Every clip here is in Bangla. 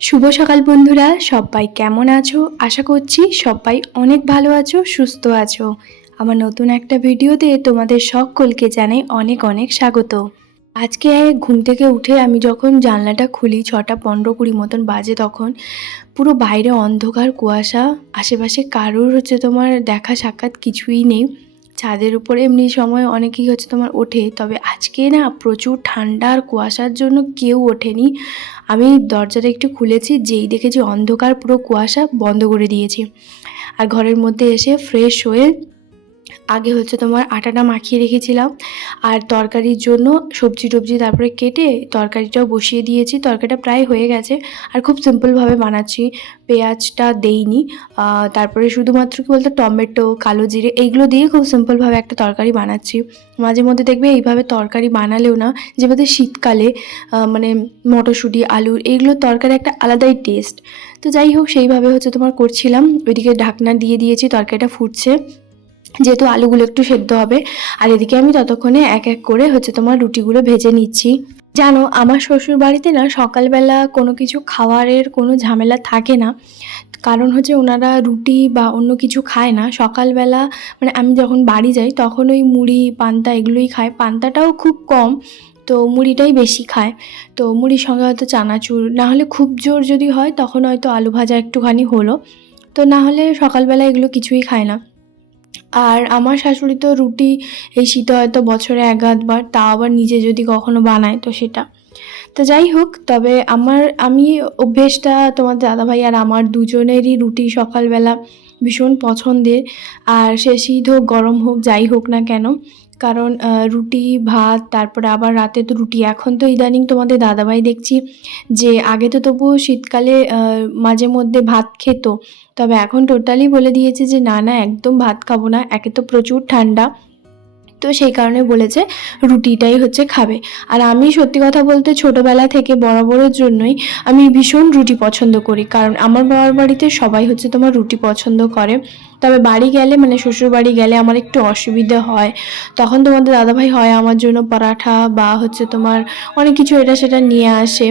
শুভ সকাল বন্ধুরা, সবাই কেমন আছো? আশা করছি সবাই অনেক ভালো আছো, সুস্থ আছো। আমার নতুন একটা ভিডিওতে তোমাদের সকলকে জানাই অনেক অনেক স্বাগত। আজকে ঘুম থেকে উঠে আমি যখন জানলাটা খুলি 6:15-20 মতন বাজে, তখন পুরো বাইরে অন্ধকার কুয়াশা, আশেপাশে কারোর তোমার দেখা সাক্ষাৎ কিছুই নেই। ছাদের উপরে এমনি সময় অনেকেই তোমার ওঠে, তবে আজকে না প্রচুর ঠান্ডা আর কুয়াশার জন্য কেউ ওঠেনি। আমি দরজাটা একটু খুলেছি, যেই দেখেছি অন্ধকার, পুরো কুয়াশা, বন্ধ করে দিয়েছি। আর ঘরের মধ্যে এসে ফ্রেশ হয়ে আগে তোমার আটাটা মাখিয়ে রেখেছিলাম, আর তরকারির জন্য সবজি টবজি তারপরে কেটে তরকারিটাও বসিয়ে দিয়েছি। তরকারিটা প্রায় হয়ে গেছে, আর খুব সিম্পলভাবে বানাচ্ছি, পেঁয়াজটা দেইনি। তারপরে শুধুমাত্র কি বলতো টমেটো, কালো জিরে এইগুলো দিয়ে খুব সিম্পলভাবে একটা তরকারি বানাচ্ছি। মাঝে মধ্যে দেখবে এইভাবে তরকারি বানালেও না, যেভাবে শীতকালে মানে মটরশুঁটি, আলুর এইগুলোর তরকারি একটা আলাদাই টেস্ট। তো যাই হোক, সেইভাবে তোমার করছিলাম। ওইদিকে ঢাকনা দিয়ে দিয়েছি, তরকারিটা ফুটছে, যেহেতু আলুগুলো একটু সেদ্ধ হবে। আর এদিকে আমি ততক্ষণে এক এক করে তোমার রুটিগুলো ভেজে নিচ্ছি। জানো, আমার শ্বশুর বাড়িতে না সকালবেলা কোনো কিছু খাওয়ারের কোনো ঝামেলা থাকে না, কারণ ওনারা রুটি বা অন্য কিছু খায় না সকালবেলা। মানে আমি যখন বাড়ি যাই তখন ওই মুড়ি, পান্তা এগুলোই খায়, পান্তাটাও খুব কম, তো মুড়িটাই বেশি খায়। তো মুড়ির সঙ্গে হয়তো চানাচুর, না হলে খুব জোর যদি হয় তখন হয়তো আলু ভাজা একটুখানি হলো, তো না হলে সকালবেলা এগুলো কিছুই খায় না। আর আমার শাশুড়ি তো রুটি এই শীতে হয়তো বছরে এক আধবার, তাও আবার নিজে যদি কখনো বানায় তো সেটা। তো যাই হোক, তবে আমি অভ্যেসটা তোমার দাদাভাই আর আমার দুজনেরই রুটি সকালবেলা ভীষণ পছন্দের। আর সে শীত হোক গরম হোক যাই হোক না কেন, কারণ রুটি ভাত, তারপরে আবার রাতে তো রুটি। এখন তো ইদানিং তোমাদের দাদাভাই দেখছি যে আগে তো তবুও শীতকালে মাঝে মধ্যে ভাত খেত, তবে এখন টোটালি বলে দিয়েছে যে না না, একদম ভাত খাবো না, একে তো প্রচুর ঠান্ডা, তো সেই কারণে বলেছে রুটিটাই খাবে। আর আমি সত্যি কথা বলতে ছোটোবেলা থেকে বরাবরের জন্যই আমি ভীষণ রুটি পছন্দ করি, কারণ আমার বাবার বাড়িতে সবাই তোমার রুটি পছন্দ করে। তবে বাড়ি গেলে, মানে শ্বশুর বাড়ি গেলে আমার একটু অসুবিধে হয়, তখন তোমাদের দাদাভাই হয় আমার জন্য পরাঠা বা তোমার অনেক কিছু এটা সেটা নিয়ে আসে,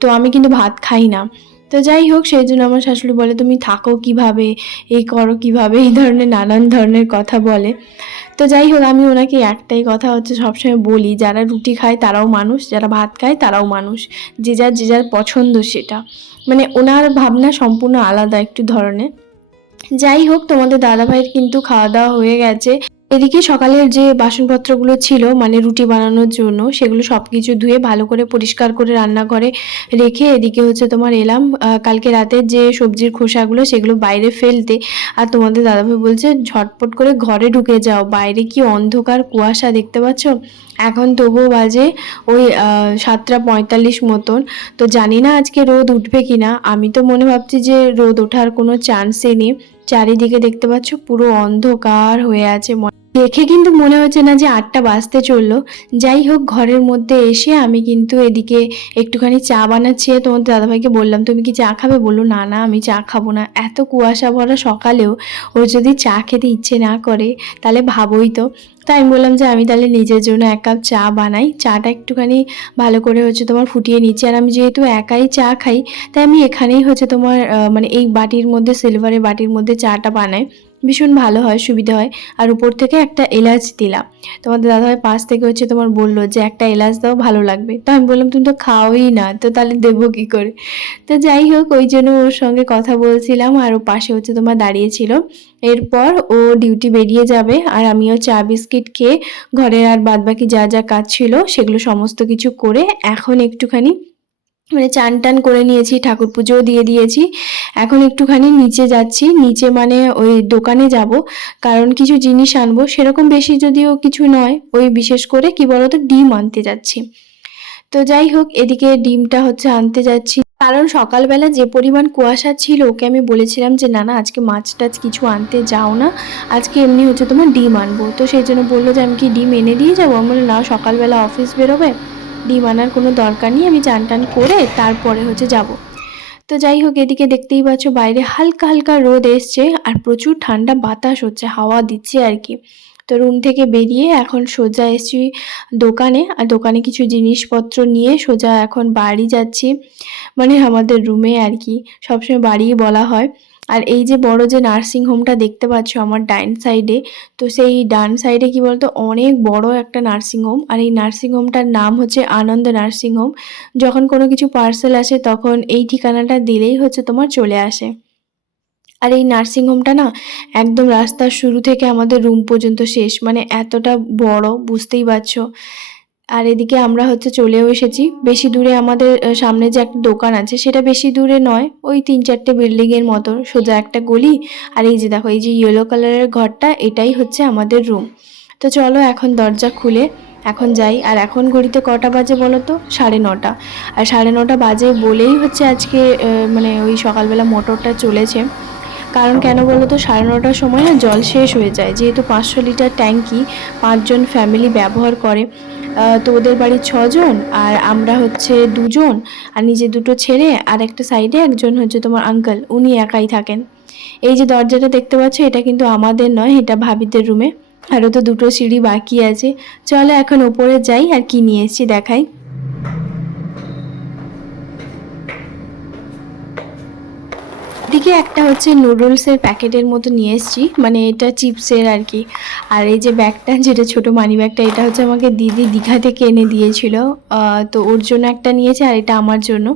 তো আমি কিন্তু ভাত খাই না। তো যাই হোক, সেই জন্য আমার শাশুড়ি বলে তুমি থাকো কিভাবে, এই করো কিভাবে, এই ধরনের নানান ধরনের কথা বলে। তো যাই হোক, আমি ওনাকে একটাই কথা সবসময় বলি, যারা রুটি খায় তারাও মানুষ, যারা ভাত খায় তারাও মানুষ, যে যার পছন্দ সেটা। মানে ওনার ভাবনা সম্পূর্ণ আলাদা একটু ধরনের। যাই হোক, তোমাদের দাদাভাইয়ের কিন্তু খাওয়া দাওয়া হয়ে গেছে। এদিকে সকালের যে বাসনপত্রগুলো ছিল মানে রুটি বানানোর জন্য, সেগুলো সব কিছু ধুয়ে ভালো করে পরিষ্কার করে রান্নাঘরে রেখে এদিকে তোমার এলাম কালকে রাতের যে সবজির খোসাগুলো সেগুলো বাইরে ফেলতে। আর তোমাদের দাদাভাই বলছে ঝটপট করে ঘরে ঢুকে যাও, বাইরে কি অন্ধকার কুয়াশা দেখতে পাচ্ছ। এখন তবুও বাজে ওই 7:45 মতন। তো জানি না আজকে রোদ উঠবে কিনা, আমি তো মনে ভাবছি যে রোদ ওঠার কোনো চান্সই নেই। চারিদিকে দেখতে পাচ্ছ পুরো অন্ধকার হয়ে আছে, দেখে কিন্তু মনে হচ্ছে না যে 8টা বাজতে চললো। যাই হোক, ঘরের মধ্যে এসে আমি কিন্তু এদিকে একটুখানি চা বানাচ্ছি। তোমার দাদাভাইকে বললাম তুমি কি চা খাবে, বললো না না আমি চা খাবো না। এত কুয়াশা ভরা সকালেও ওর যদি চা খেতে ইচ্ছে না করে তাহলে ভাবোই তো। তাই আমি বললাম যে আমি তাহলে নিজের জন্য 1 কাপ চা বানাই। চাটা একটুখানি ভালো করে তোমার ফুটিয়ে নিচ্ছি। আর আমি যেহেতু একাই চা খাই, তাই আমি এখানেই তোমার মানে এই বাটির মধ্যে, সিলভারের বাটির মধ্যে চাটা বানাই, ভীষণ ভালো হয়, সুবিধা হয়। আর উপর থেকে একটা এলাচ দিলাম। তোমাদের দাদাভাই পাশ থেকে তোমার বললো যে একটা এলাচ দাও, ভালো লাগবে। তো আমি বললাম তুমি তো খাওই না, তো তাহলে দেবো কি করে। তো যাই হোক, ওই জন্য ওর সঙ্গে কথা বলছিলাম, আর ও পাশে তোমার দাঁড়িয়েছিল। এরপর ও ডিউটি বেরিয়ে যাবে, আর আমিও চা বিস্কিট খেয়ে ঘরের আর বাদবাকি যা যা কাজ ছিল সেগুলো সমস্ত কিছু করে এখন একটুখানি মানে চান টান করে নিয়েছি, ঠাকুর পুজোও দিয়ে দিয়েছি। এখন একটুখানি নিচে যাচ্ছি, নিচে মানে ওই দোকানে যাব, কারণ কিছু জিনিস আনবো, সেরকম বেশি যদিও কিছু নয়, ওই বিশেষ করে কি বলতো ডিম আনতে যাচ্ছি। তো যাই হোক, এদিকে ডিমটা আনতে যাচ্ছি, কারণ সকালবেলা যে পরিমাণ কুয়াশা ছিল ওকে আমি বলেছিলাম যে না না আজকে মাছ টাছ কিছু আনতে যাও না, আজকে এমনি তোমার ডিম আনবো। তো সেই জন্য বললো যে আমি কি ডিম এনে দিয়ে যাবো। আমি বললাম না, সকালবেলা অফিস বেরোবে, ডিম আনার কোনো দরকার নেই, আমি চান টান করে তারপরে যাব। তো যাই হোক, এদিকে দেখতেই পাচ্ছ বাইরে হালকা হালকা রোদ এসছে আর প্রচুর ঠান্ডা বাতাস হচ্ছে, হাওয়া দিচ্ছে আর কি। তো রুম থেকে বেরিয়ে এখন সোজা এসেছি দোকানে, আর দোকানে কিছু জিনিসপত্র নিয়ে সোজা এখন বাড়ি যাচ্ছি, মানে আমাদের রুমে আর কি, সবসময় বাড়িই বলা হয়। আর এই যে বড় যে নার্সিং হোমটা দেখতে পাচ্ছ আমার ডান সাইডে, তো সেই ডান সাইডে কি বলতো অনেক বড় একটা নার্সিং হোম, আর এই নার্সিং হোমটার নাম হচ্ছে আনন্দ নার্সিং হোম। যখন কোনো কিছু পার্সেল আসে তখন এই ঠিকানাটা দিলেই হচ্ছে তোমার চলে আসে। আর এই নার্সিং হোমটা না একদম রাস্তার শুরু থেকে আমাদের রুম পর্যন্ত শেষ, মানে এতটা বড়, বুঝতেই পারছো। আর এদিকে আমরা হচ্ছে চলেও এসেছি। বেশি দূরে আমাদের সামনে যে একটা দোকান আছে সেটা বেশি দূরে নয়, ওই 3-4টে বিল্ডিংয়ের মতো সোজা একটা গলি। আর এই যে দেখো এই যে ইয়েলো কালারের ঘরটা, এটাই হচ্ছে আমাদের রুম। তো চলো এখন দরজা খুলে এখন যাই। আর এখন ঘড়িতে কটা বাজে বলো তো? 9:30। আর 9:30 বাজে বলেই হচ্ছে আজকে মানে ওই সকালবেলা মোটরটা চলেছে। কারণ কেন বলো তো, 9:30টার সময় না জল শেষ হয়ে যায়, যেহেতু 500 লিটার ট্যাঙ্কি 5জন ফ্যামিলি ব্যবহার করে। তো ওদের বাড়ির 6জন, আর আমরা হচ্ছে 2জন, আর নিজে 2টো ছেলে, আর একটা সাইডে একজন হচ্ছে তোমার আঙ্কেল, উনি একাই থাকেন। এই যে দরজাটা দেখতে পাচ্ছ, এটা কিন্তু আমাদের নয়, এটা ভাবিদের রুমে। আরও তো 2টো সিঁড়ি বাকি আছে। চলো এখন ওপরে যাই আর কি নিয়ে এসেছি দেখাই। এদিকে একটা হচ্ছে নুডলসের প্যাকেটের মতো নিয়ে এসেছি, মানে এটা চিপসের আর কি। আর এই যে ব্যাগটা, যেটা ছোট মানি ব্যাগটা, এটা হচ্ছে আমাকে দিদি দীঘা থেকে এনে দিয়েছিল। তো ওর জন্য একটা নিয়েছে আর এটা আমার জন্য।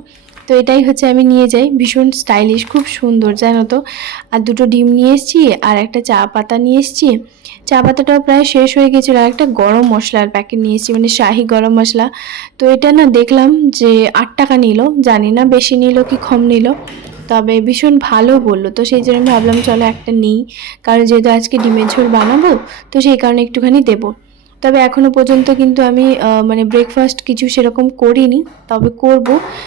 তো এটাই হচ্ছে আমি নিয়ে যাই, ভীষণ স্টাইলিশ, খুব সুন্দর জানো তো। আর 2টো ডিম নিয়ে এসেছি, আর একটা চা পাতা নিয়ে এসেছি। চা পাতাটাও প্রায় শেষ হয়ে গেছিলো। আর একটা গরম মশলার প্যাকেট নিয়ে এসেছি, মানে শাহি গরম মশলা। তো এটা না দেখলাম যে 8 টাকা নিল, জানি না বেশি নিল কি কম নিল, তবে ভীষণ ভালো বললো। তো সেই জন্য ভাবলাম চলো একটা নিই, কারণ যেহেতু আজকে ডিমের ঝোল বানাবো, তো সেই কারণে একটুখানি দেবো। তবে এখনও পর্যন্ত কিন্তু আমি মানে ব্রেকফাস্ট কিছু সেরকম করিনি, তবে করব।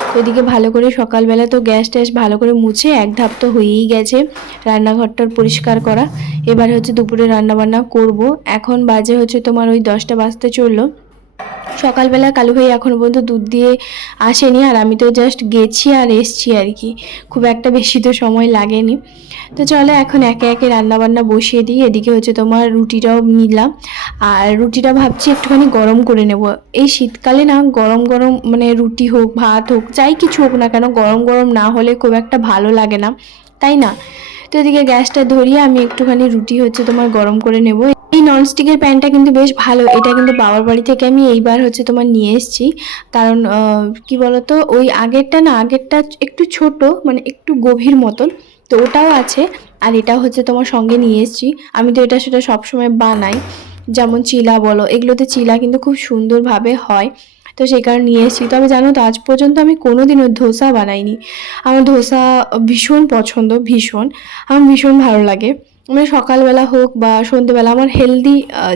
তো এদিকে ভালো করে সকালবেলা তো গ্যাস ট্যাস ভালো করে মুছে এক ধাপ তো হয়েই গেছে, রান্নাঘরটার পরিষ্কার করা। এবার হচ্ছে দুপুরে রান্নাবান্না করব। এখন বাজে হচ্ছে তোমার ওই 10টা বাজতে চললো। সকালবেলা কালু ভাই এখনও পর্যন্ত দুধ দিয়ে আসেনি, আর আমি তো জাস্ট গেছি আর এসছি আর কি, খুব একটা বেশি তো সময় লাগেনি। তো চলো এখন একে একে রান্নাবান্না বসিয়ে দিই। এদিকে হচ্ছে তোমার রুটিটাও নিলাম, আর রুটিটা ভাবছি একটুখানি গরম করে নেব। এই শীতকালে না গরম গরম মানে রুটি হোক ভাত হোক যাই কিছু হোক না কেন, গরম গরম না হলে খুব একটা ভালো লাগে না, তাই না? তো এদিকে গ্যাসটা ধরিয়ে আমি একটুখানি রুটি হচ্ছে তোমার গরম করে নেব। এই ননস্টিকের প্যানটা কিন্তু বেশ ভালো, এটা কিন্তু বাবার বাড়ি থেকে আমি এইবার হচ্ছে তোমার নিয়ে এসেছি। কারণ কি বলতো, ওই আগেরটা না, আগেরটা একটু ছোট, মানে একটু গভীর মতন, তো ওটাও আছে। আর এটাও হচ্ছে তোমার সঙ্গে নিয়ে এসেছি। আমি তো এটা সেটা সবসময় বানাই, যেমন চিলা বলো, এগুলোতে চিলা কিন্তু খুব সুন্দরভাবে হয়। তো সেই কারণে নিয়ে এসেছি। তবে জানো তো, আজ পর্যন্ত আমি কোনোদিনও ধোসা বানাইনি। আমার ধোসা ভীষণ পছন্দ, ভীষণ, আমার ভীষণ ভালো লাগে। মানে সকালবেলা হোক বা সন্ধ্যেবেলা, আমার হেলদি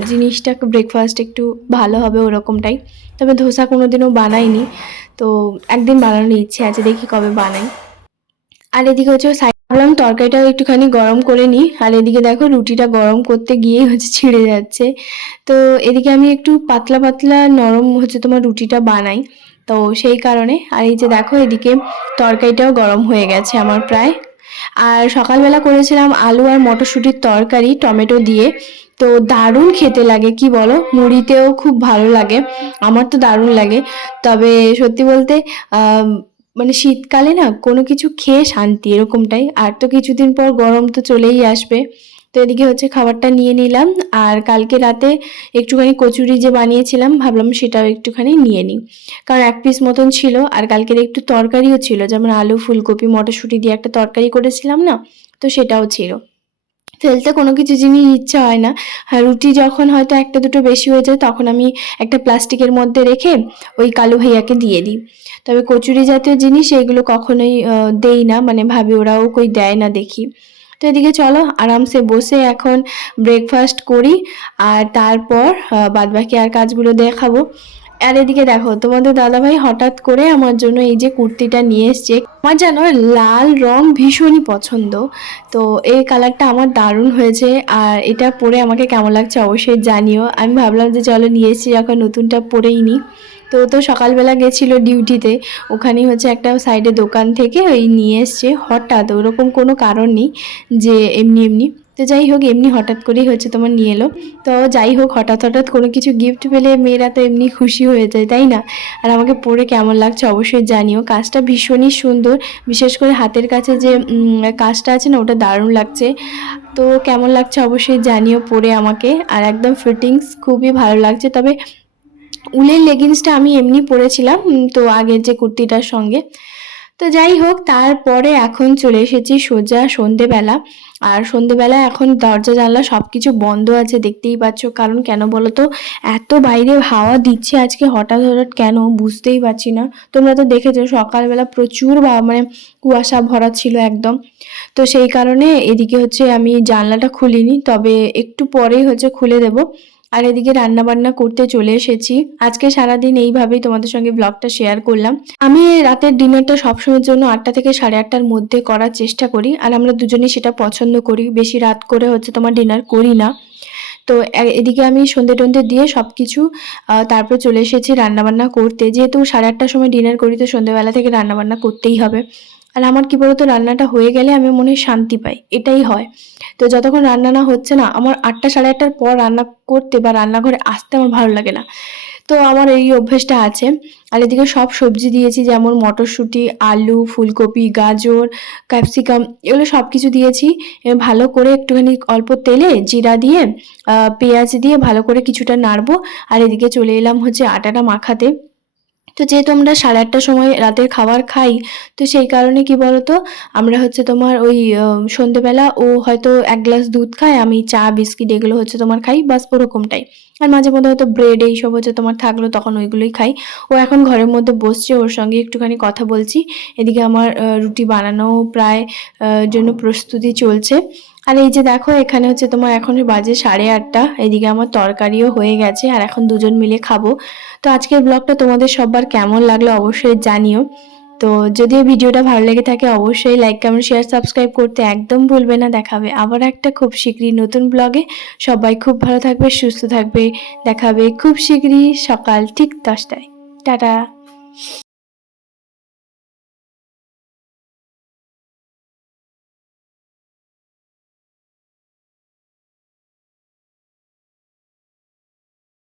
জিনিসটা ব্রেকফাস্ট একটু ভালো হবে ওরকমটাই। তবে ধোসা কোনোদিনও বানাইনি, তো একদিন বানানোর ইচ্ছে আছে, দেখি কবে বানাই। আর এদিকে হচ্ছে ভাবলাম তরকারিটাও একটুখানি গরম করে নিই। আর এদিকে দেখো রুটিটা গরম করতে গিয়েই হচ্ছে ছিঁড়ে যাচ্ছে। তো এদিকে আমি একটু পাতলা পাতলা নরম হচ্ছে তোমার রুটিটা বানাই, তো সেই কারণে। আর এই যে দেখো এদিকে তরকারিটাও গরম হয়ে গেছে আমার প্রায়। আর সকালবেলা করেছিলাম আলু আর মটরশুঁটির তরকারি টমেটো দিয়ে, তো দারুণ খেতে লাগে, কি বলো, মুড়িতেও খুব ভালো লাগে, আমার তো দারুণ লাগে। তবে সত্যি বলতে মানে শীতকালে না কোনো কিছু খেয়ে শান্তি, এরকমটাই। আর তো কিছুদিন পর গরম তো চলেই আসবে। তো এদিকে হচ্ছে খাবারটা নিয়ে নিলাম। আর কালকে রাতে একটুখানি কচুরি যে বানিয়েছিলাম, ভাবলাম সেটাও একটুখানি নিয়ে নিই, কারণ 1 পিস মতন ছিল। আর কালকের একটু তরকারিও ছিল, যেমন আলু ফুলকপি মটরশুঁটি দিয়ে একটা তরকারি করেছিলাম না, তো সেটাও ছিল। ফেলতে কোনো কিছু জিনিস ইচ্ছা হয় না। আর রুটি যখন হয়তো একটা দুটো বেশি হয়ে যায়, তখন আমি একটা প্লাস্টিকের মধ্যে রেখে ওই কালু ভাইয়াকে দিয়ে দিই। তবে কচুরি জাতীয় জিনিস এগুলো কখনোই দেই না, মানে ভাবি ওরাও কই দেয় না দেখি। তো এদিকে চলো আরামসে বসে এখন ব্রেকফাস্ট করি, আর তারপর বাদবাকি আর কাজগুলো দেখাবো। আর এদিকে দেখো তোমাদের দাদাভাই হঠাৎ করে আমার জন্য এই যে কুর্তিটা নিয়ে এসছে। আমার জানো লাল রং ভীষণই পছন্দ, তো এই কালারটা আমার দারুণ হয়েছে। আর এটা পরে আমাকে কেমন লাগছে অবশ্যই জানিও। আমি ভাবলাম যে চলো নিয়ে এসেছি যখন, নতুনটা পরেই নিই। তো সকালবেলা গেছিলো ডিউটিতে, ওখানেই হচ্ছে একটা সাইডে দোকান থেকে ওই নিয়ে এসছে হঠাৎ, ওরকম কোনো কারণ নেই যে এমনি এমনি। তো তো যাই হোক, এমনি হঠাৎ করেই হচ্ছে তোমার নিয়ে এলো। তো যাই হোক, হঠাৎ হঠাৎ কোনো কিছু গিফট পেলে মেয়েরা তো এমনি খুশি হয়ে যায়, তাই না? আর আমাকে পরে কেমন লাগছে অবশ্যই জানিও। কাজটা ভীষণই সুন্দর, বিশেষ করে হাতের কাছে যে কাজটা আছে না, ওটা দারুণ লাগছে। তো কেমন লাগছে অবশ্যই জানিও পরে আমাকে। আর একদম ফিটিংস খুবই ভালো লাগছে। তবে উলের লেগিংসটা আমি এমনি পরেছিলাম, তো আগের যে কুর্তিটার সঙ্গে। তো যাই হোক, তারপরে এখন চলে এসেছি সোজা সন্ধেবেলা। আর সন্ধেবেলায় এখন দরজা জানলা সব কিছু বন্ধ আছে, দেখতেই পাচ্ছ। কারণ কেন বলো তো, এত বাইরে হাওয়া দিচ্ছে আজকে হঠাৎ হঠাৎ, কেন বুঝতেই পারছি না। তোমরা তো দেখেছো সকালবেলা প্রচুর মানে কুয়াশা ভরা ছিল একদম। তো সেই কারণে এদিকে হচ্ছে আমি জানলাটা খুলিনি, তবে একটু পরেই হচ্ছে খুলে দেব। আর এদিকে রান্না বান্না করতে চলে এসেছি। আজকে সারাদিন এইভাবেই তোমাদের সঙ্গে ব্লগটা শেয়ার করলাম। আমি রাতের ডিনারটা সবসময়ের জন্য 8টা থেকে 8:30টার মধ্যে করার চেষ্টা করি। আর আমরা দুজনেই সেটা পছন্দ করি, বেশি রাত করে হচ্ছে তোমার ডিনার করি না। তো এদিকে আমি সন্ধে টন্ধে দিয়ে সব কিছু তারপর চলে এসেছি রান্নাবান্না করতে। যেহেতু 8:30টার সময় ডিনার করি, তো সন্ধ্যেবেলা থেকে রান্নাবান্না করতেই হবে। আর আমার কি বলতো, রান্নাটা হয়ে গেলে আমি মনে শান্তি পাই, এটাই হয়। তো যতক্ষণ রান্না না হচ্ছে না, আমার 8টা 8:30টার পর রান্না করতে বা রান্নাঘরে আসতে আমার ভালো লাগে না। তো আমার এই অভ্যেসটা আছে। আর এদিকে সব সবজি দিয়েছি, যেমন মটরশুঁটি, আলু, ফুলকপি, গাজর, ক্যাপসিকাম, এগুলো সব কিছু দিয়েছি। ভালো করে একটুখানি অল্প তেলে জিরা দিয়ে পেঁয়াজ দিয়ে ভালো করে কিছুটা নাড়বো। আর এদিকে চলে এলাম হচ্ছে আটাটা মাখাতে। তো যেহেতু আমরা 8:30টার সময় রাতের খাবার খাই, তো সেই কারণে কি বলতো, আমরা হচ্ছে তোমার ওই সন্ধেবেলা ও হয়তো 1 গ্লাস দুধ খায়, আমি চা বিস্কিট এগুলো হচ্ছে তোমার খাই, বাস ওরকমটাই। আর মাঝে মধ্যে হয়তো ব্রেড এইসব হচ্ছে তোমার থাকলো, তখন ওইগুলোই খাই। ও এখন ঘরের মধ্যে বসছে, ওর সঙ্গে একটুখানি কথা বলছি। এদিকে আমার রুটি বানানো প্রায় জন্য প্রস্তুতি চলছে। আর এই যে দেখো, এখানে হচ্ছে তোমার এখন বাজে 8:30। এদিকে আমার তরকারিও হয়ে গেছে, আর এখন দুজন মিলে খাবো। তো আজকের ব্লগটা তোমাদের সবার কেমন লাগলো অবশ্যই জানিও। তো যদি এই ভিডিওটা ভালো লেগে থাকে, অবশ্যই লাইক, কমেন্ট, শেয়ার, সাবস্ক্রাইব করতে একদম ভুলবে না। দেখাবে আবার একটা খুব শীঘ্রই নতুন ব্লগে। সবাই খুব ভালো থাকবে, সুস্থ থাকবে। দেখাবে খুব শীঘ্রই সকাল ঠিক 10টায়। টাটা।